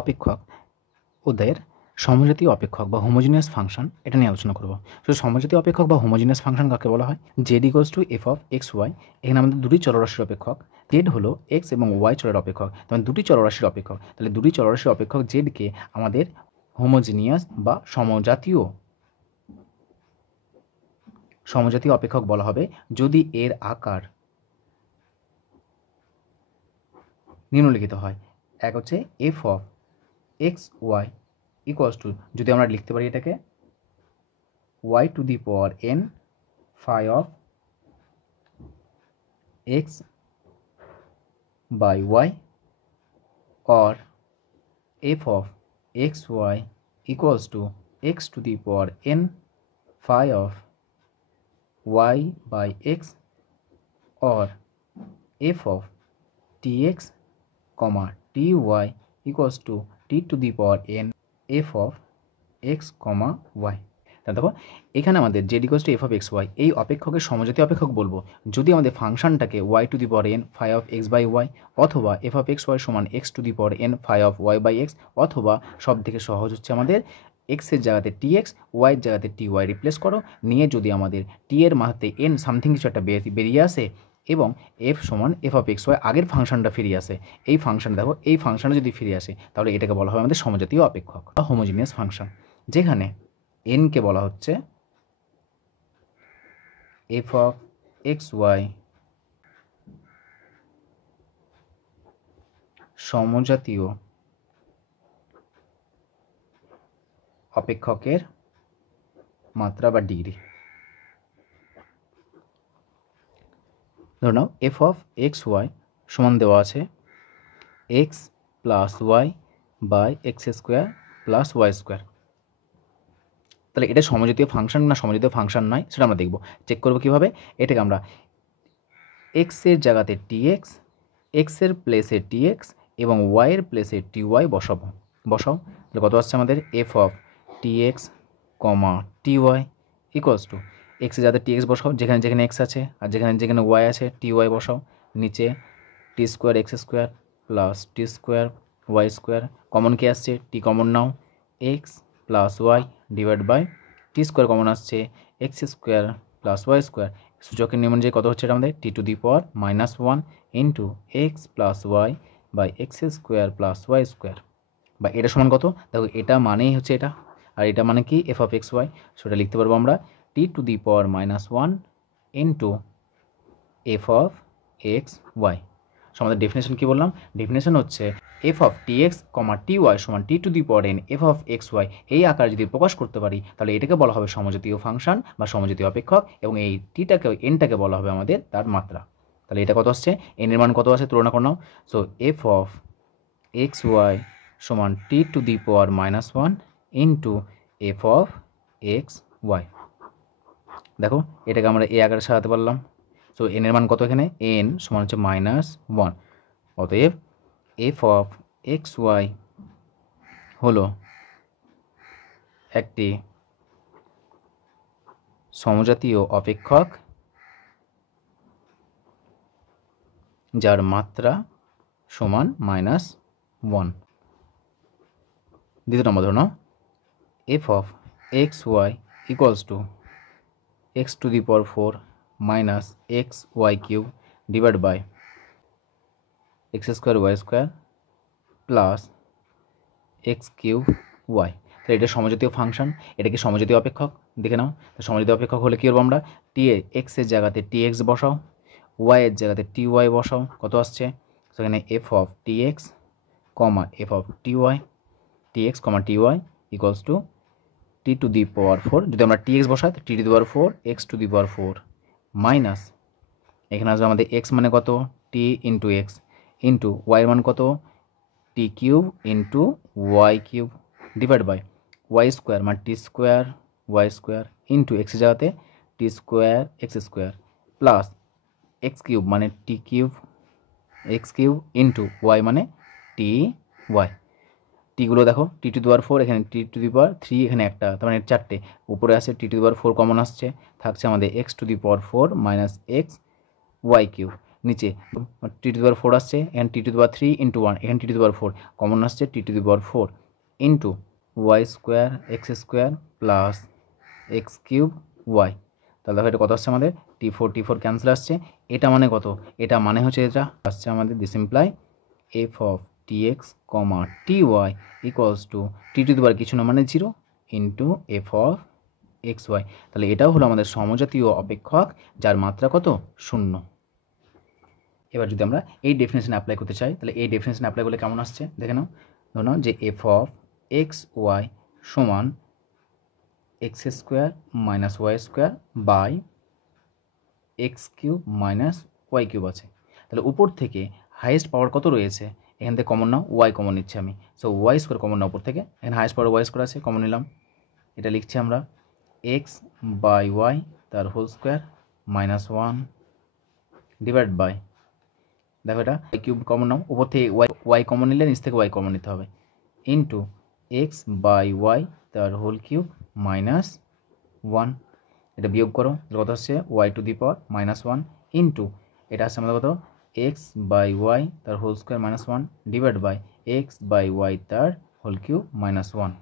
অপেক্ষক ওদের সমজাতীয় অপেক্ষক বা হোমোজিনিয়াস ফাংশন এটা নিয়ে আলোচনা করব। তো সমজাতীয় অপেক্ষক বা হোমোজিনিয়াস ফাংশন কাকে বলা হয়? Z equals to f of x y. এখানে আমাদের দুটি চলরাশির অপেক্ষক, জেড হলো এক্স এবং ওয়াই চলের অপেক্ষক, তখন দুটি চলরাশির অপেক্ষক। তাহলে দুটি চলরাশির অপেক্ষক জেডকে আমাদের হোমোজিনিয়াস বা সমজাতীয় অপেক্ষক বলা হবে যদি এর আকার নিম্নলিখিত হয়। এক হচ্ছে f of x y equals to, যদি আমরা লিখতে পারি এটাকে y to the power n phi of x by y, or f of xy equals to x to the power n phi of y by x, or f of tx comma ty equals to t to the power n f of x comma y। তাহলে দেখো এখানে আমাদের z equals to f of x y এই অপেক্ষকের সমজাতীয় অপেক্ষক বলবো যদি আমাদের ফাংশনটাকে y to the power n phi of x by y, অথবা এফ অফ এক্স ওয়াই সমান x to the power n phi of y by x, অথবা সব থেকে সহজ হচ্ছে আমাদের এক্সের জায়গাতে টি এক্স, ওয়াইয়ের জায়গাতে টি ওয়াই রিপ্লেস করো, নিয়ে যদি আমাদের টি এর মাথাতে এন সামথিং কিছু একটা বেরিয়ে আসে এবং এফ সমান এফ অফ এক্স ওয়াই আগের ফাংশনটা ফিরিয়ে আসে, এই ফাংশন দেখো এই ফাংশনটা যদি ফিরে আসে তাহলে এটাকে বলা হবে আমাদের সমজাতীয় অপেক্ষক বা হোমোজিনিয়াস ফাংশন, যেখানে এনকে বলা হচ্ছে এফ অফ এক্স ওয়াই সমজাতীয় অপেক্ষকের মাত্রা বা ডিগ্রি। ধরে নাও এফ অফ এক্স ওয়াই সমান দেওয়া আছে x plus y by x square plus y square. তাহলে এটা সমজাতীয় ফাংশন না সমজাতীয় ফাংশন নয় সেটা আমরা দেখব। চেক করবো কীভাবে? এটাকে আমরা এক্সের জায়গাতে টি এক্স, এক্সের প্লেসে টি এক্স এবং ওয়াইয়ের প্লেসে টি ওয়াই বসাও। তাহলে কত আসছে আমাদের f of t x comma t y equals to এক্সের যাতে টি এক্স বসাও, যেখানে যেখানে এক্স আছে আর যেখানে যেখানে ওয়াই আছে টি ওয়াই বসাও, নিচে t square x square plus t square y square, common কে আসছে টি কমন নাও, x plus y divide by t square common আসছে x square plus y square, সূচকের নিয়ম অনুযায়ী কত হচ্ছে এটা আমাদের t to the power minus one into x plus y by x square plus y square, বা এটা সমান কত? দেখো এটা মানেই হচ্ছে এটা, আর এটা মানে কি এফ অফ এক্স ওয়াই, সেটা লিখতে পারবো আমরা t to the power minus one into f of x y. So আমাদের ডেফিনেশন কী বললাম? ডেফিনেশন হচ্ছে f of t x comma t y সমান t to the power n f of x y, এই আকারে যদি প্রকাশ করতে পারি তাহলে এটাকে বলা হবে সমজাতীয় ফাংশন বা সমজাতীয় অপেক্ষক, এবং এই টিটাকে এনটাকে বলা হবে আমাদের তার মাত্রা। তাহলে এটা কত আসছে? এন এর মান কত আছে তুলনা করে নাও। So f of x y সমান t to the power minus one into f of x y. দেখো এটাকে আমরা এ আকারে সাজাতে পারলাম। সো এন এর মান কত এখানে? এন সমান হচ্ছে মাইনাস ওয়ান। অতএব এফ অফ এক্স ওয়াই হলো একটি সমজাতীয় অপেক্ষক যার মাত্রা সমান মাইনাস ওয়ান। দ্বিতীয় নম্বর ধরো f of x y equals to x to the power four minus x y cube divide by x square y square plus x cube y. তাহলে এটা সমজাতীয় ফাংশন, এটা কি সমজাতীয় অপেক্ষক? দেখে নাও। সমজাতীয় অপেক্ষক হলে কী করবো আমরা? টি এক্সের জায়গাতে টি এক্স বসাও, ওয়াইয়ের জায়গাতে টি ওয়াই বসাও, কত আসছে? সেখানে f of t x comma f of t y, t x comma t y equals to t to the power four, যদি আমরা টি এক্স বসাই তো t to the power four x to the power four minus এখানে আসবে আমাদের x মানে কত? T into x into y মান কত? T cube into y cube divide by y square মানে t square y square into এক্সের জায়গাতে t square x square plus x cube মানে t cube x cube into y মানে t Y. টিগুলো দেখো টি to the power four, এখানে টি to the power three, এখানে একটা, তার মানে চারটে, উপরে আসে t to the power four common আসছে, থাকছে আমাদের x to the power four minus x y cube নিচে টি টু দি পাওয়ার 4 আসছে, এখানে টি টু দি পাওয়ার 3 ইন্টু 1, এখানে টি টু দি পাওয়ার 4 কমন আসছে, t to the power 4 into y square x square plus x cube y. তাহলে দেখো এটা কত আসছে আমাদের, টি ফোর ক্যান্সেল আসছে। এটা মানে কত, এটা মানে হচ্ছে এটা আসছে আমাদের this imply f of t x comma t y equals to t to the power কিছু না মানে 0 into f of x y. তাহলে এটাও হলো আমাদের সমজাতীয় অপেক্ষক যার মাত্রা কত, 0। এবার যদি আমরা এই ডেফিনেশন অ্যাপ্লাই করতে চাই, তাহলে এই ডেফিনেশন অ্যাপ্লাই করলে কেমন আসছে দেখে নাও। ধরো যে এফ অফ এক্স ওয়াই সমান x square minus y square by x cube minus y cube আছে। তাহলে উপর থেকে হাইয়েস্ট পাওয়ার কত রয়েছে, এখান থেকে কমন নাও, ওয়াই কমন নিচ্ছি আমি। সো ওয়াই স্কোয়ার কমন নাও উপর থেকে, এখানে হাইয়েস্ট পাওয়ার ওয়াই স্কোয়ার আছে, কমন নিলাম। এটা লিখছি আমরা এক্স বাই ওয়াই তার whole square minus 1 divide by, দেখো এটা কিউব কমন নাও, উপর থেকে ওয়াই কমন নিলে নিচ থেকে ওয়াই কমন নিতে হবে, ইন্টু এক্স বাই ওয়াই তার হোল কিউব মাইনাস 1। এটা বিয়োগ করো, কত আসছে y to the power minus 1 into এটা আসছে আমাদের কত এক্স বাই ওয়াই তার whole square minus 1 divide by x by y তার হোল কিউব মাইনাস 1।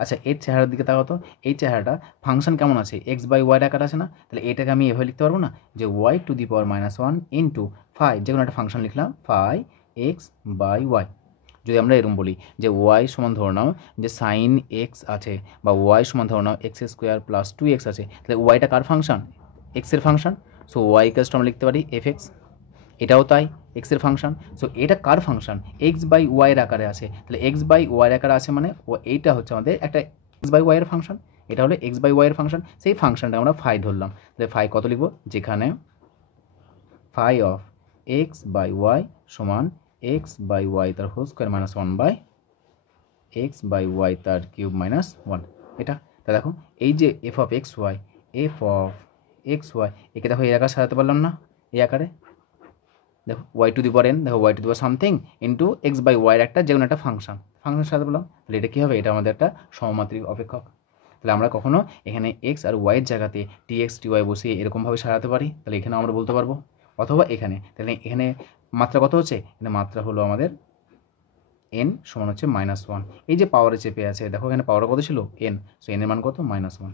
আচ্ছা এর চেহারার দিকে তাকাও তো, এই চেহারাটা ফাংশন কেমন আছে, এক্স বাই ওয়াই আকার আছে না, তাহলে এটাকে আমি এভাবে লিখতে পারবো না যে y to the power minus 1 into phi, যে কোনো একটা ফাংশন লিখলাম ফাই এক্স বাই ওয়াই। যদি আমরা এরকম বলি যে ওয়াই সমান ধরে নাও যে সাইন এক্স আছে, বা ওয়াই সমান ধরে নাও এক্স স্কোয়ার প্লাস 2x আছে, তাহলে ওয়াইটা কার ফাংশন, এক্সের ফাংশন। সো ওয়াই কাজটা আমরা লিখতে পারি এফ এক্স, এটাও তাই এক্সের ফাংশন। সো এটা কার ফাংশন, এক্স বাই ওয়াইয়ের আকারে আছে, তাহলে এক্স বাই ওয়াইয়ের আকারে আছে মানে এইটা হচ্ছে আমাদের একটা এক্স বাই ওয়াইয়ের ফাংশন, এটা হলো এক্স বাই ওয়াইয়ের ফাংশন। সেই ফাংশনটা আমরা ফাই ধরলাম, তাহলে ফাই কত লিখব, যেখানে phi of x by y সমান এক্স বাই ওয়াই তার whole square minus 1 by x by y তার কিউব মাইনাস 1। এটা তা দেখো এই যে এফ অফ এক্স ওয়াই একে দেখো এই আকারে সাজাতে পারলাম না, এই আকারে দেখো y to the power n, দেখো y to the power something into x by ওয়াইয়ের একটা যে কোনো একটা ফাংশন সাজাতে পারলাম। তাহলে এটা কী হবে, এটা আমাদের একটা সমমাত্রিক অপেক্ষক। তাহলে আমরা কখনো এখানে এক্স আর ওয়াইয়ের জায়গাতে টি এক্স টি ওয়াই বসিয়ে এরকমভাবে সাজাতে পারি, তাহলে এখানে আমরা বলতে পারবো। অথবা এখানে, তাহলে এখানে মাত্রা কত হচ্ছে, এখানে মাত্রা হলো আমাদের এন সমান হচ্ছে -1। এই যে পাওয়ারে চেপে আছে দেখো এখানে পাওয়ার কত ছিল এন, সো এনের মান কত -1।